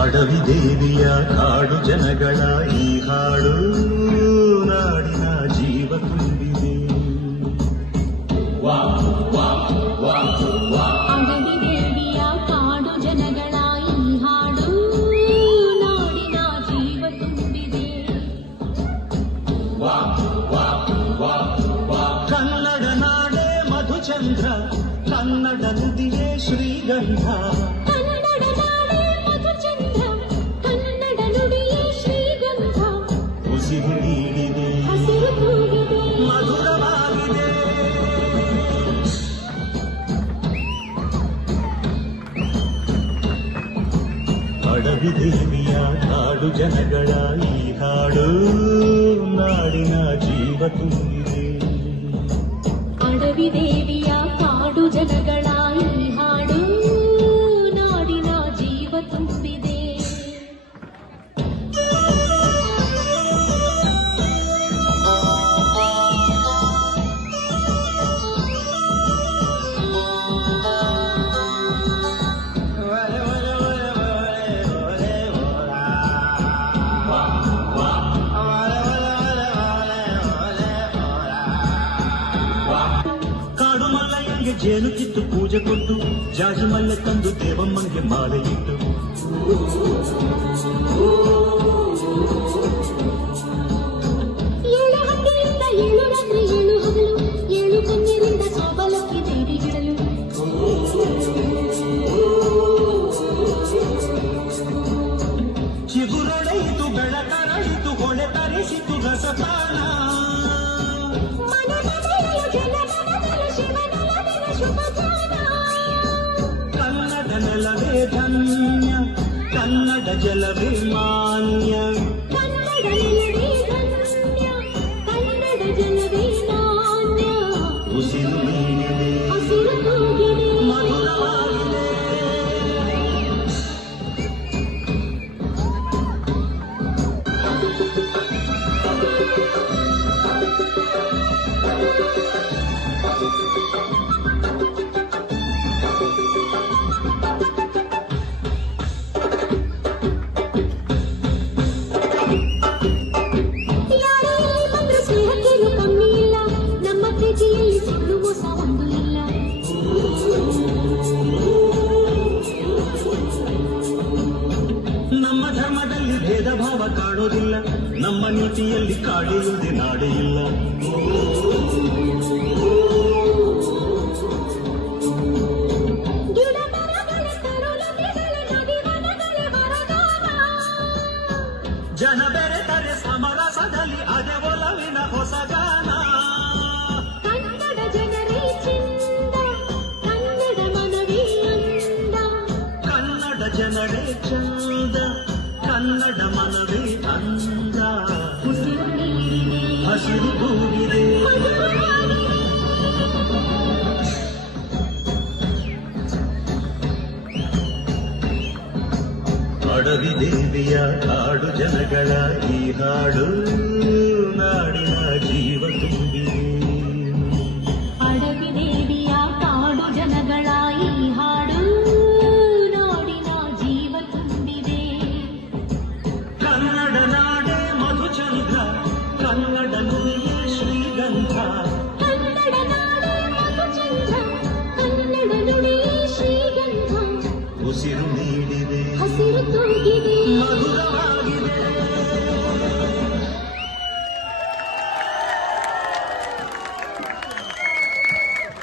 ಅಡವಿ ದೇವಿಯ ಕಾಡು ಜನಗಳ ಈ ಹಾಡು ನಾಡಿನ ಜೀವ ತುಂಬಿದೆ. ಅಡವಿ ದೇವಿಯ ಕಾಡು ಜನಗಳ ಈ ಹಾಡು ನಾಡಿನ ಜೀವ ತುಂಬಿದೆ. ಕನ್ನಡ ನಾಡೇ ಮಧುಚಂದ್ರ, ಕನ್ನಡ ನುಡಿಯೇ ಶ್ರೀಗಂಧ. ಕನ್ನಡ ನಾಡೇ ಮಧುಚಂದ್ರ, ಕನ್ನಡ ನುಡಿಯೇ ಶ್ರೀಗಂಧ. ಉಸಿರು ನೀಡಿದೆ, ಹಸಿರು ತೂಗಿದೆ, ಮಧುರವಾಗಿದೆ. ಅಡವಿ ದೇವಿಯ ಕಾಡು ಜನಗಳ ಈ ಹಾಡು ನಾಡಿನ ಜೀವ ತುಂಬಿದೆ. ಅಡವಿ ದೇವಿಯ ಕಾಡು ಜನಗಳ ಈ ಹಾಡು ನಾಡಿನ ಜೀವ ತುಂಬಿದೆ. ಕಾಡು ಮಲ್ಲಯ್ಯಂಗೆ ಜೇನು ಕಿತ್ತು ಪೂಜೆ ಕೊಟ್ಟು, ಜಾಜಿ ಮಲ್ಲೆ ತಂದು ದೇವಮ್ಮಂಗೆ ಮಾಲೆ ಇಟ್ಟು, ಏಳು ಹಕ್ಕಿನಿಂದ ಏಳು ರಾತ್ರಿ ಏಳು ಹಗಲು, ಏಳು ಕಣ್ಣೀರಿಂದ ಸೋಬಲಕ್ಕಿ ದೇವಿಗಿಡಲು. ಚಿಗುರೊಡೆಯಿತು ಬೆಳಕರಳಿತು, ಹೊಳೆ ತರಿಸಿತು ರಸಪಾನ. ಮನಮನೆಯಲು ಜನಮನದಲು ಶಿವನೊಲವಿನ ಶುಭಗಾನ. ಕನ್ನಡ ನೆಲವೇ ಧನ್ಯ, ಕನ್ನಡ ಜಲವೇ ಮಾನ್ಯ. ಕನ್ನಡ ನೆಲವೇ ಧನ್ಯ, ಕನ್ನಡ ಜಲವೇ ನಾಣ್ಯ. ಉಸಿರು ನೀಡಿದೆ, ಹಸಿರು ತೂಗಿದೆ, ಮಧುರವಾಗಿದೆ. ಯಾರೇ ಇಲ್ಲಿ ಬಂದ್ರು ಸ್ನೇಹಕ್ಕೇನು ಕಮ್ಮಿ ಇಲ್ಲ, ನಮ್ಮ ಪ್ರೀತಿಯಲ್ಲಿ ಸುಳ್ಳು ಮೋಸ ಒಂದು ಇಲ್ಲ. ನಮ್ಮ ಧರ್ಮದಲ್ಲಿ ಭೇದ ಭಾವ ಕಾಣೋದಿಲ್ಲ, ನಮ್ಮ ನೀತಿಯಲ್ಲಿ ಕಾಡೆಯುವುದೇ ನಾಡೇ ಇಲ್ಲ. ಗಿಡ ಮರಗಳ ತರುಲತೆಗಳ ನದಿ ವನಗಳ ವರದಾನ. ಜನ ಬೆರೆತರೆ ಸಮರಸದಲ್ಲಿ ಅದೇ ಒಲವಿನ ಹೊಸ ಗಾನ. ಕನ್ನಡ ಜನರೇ ಚಿಂದ, ಕನ್ನಡ ಮನವೇ ಅಂದ. ಕನ್ನಡ ಜನರೇ ಚಂದ, ಕನ್ನಡ ಮನವೇ ಅಂದ. ಉಸಿರು ನೀಡಿದೆ, ಹಸಿರು ತೂಗಿದೆ, ಮಧುರವಾಗಿದೆ. ಅಡವಿ ದೇವಿಯ ಕಾಡು ಜನಗಳ ಈ ಹಾಡು ನಾಡಿನ ಜೀವ ತುಂಬಿದೆ. ಅಡವಿ ದೇವಿಯ ಕಾಡು ಜನಗಳ ಈ ಹಾಡು ನಾಡಿನ ಜೀವ ತುಂಬಿದೆ. ಕನ್ನಡ ನಾಡೇ ಮಧುಚಂದ್ರ, ಕನ್ನಡ ನುಡಿಯೇ ಶ್ರೀಗಂಧ. ಕನ್ನಡ ನಾಡೇ ಮಧುಚಂದ್ರ, ಕನ್ನಡ ನುಡಿಯೇ ಶ್ರೀಗಂಧ. ಉಸಿರು ನೀಡಿದೆ, ಹಸಿರು ತೂಗಿದೆ, ಮಧುರವಾಗಿದೆ.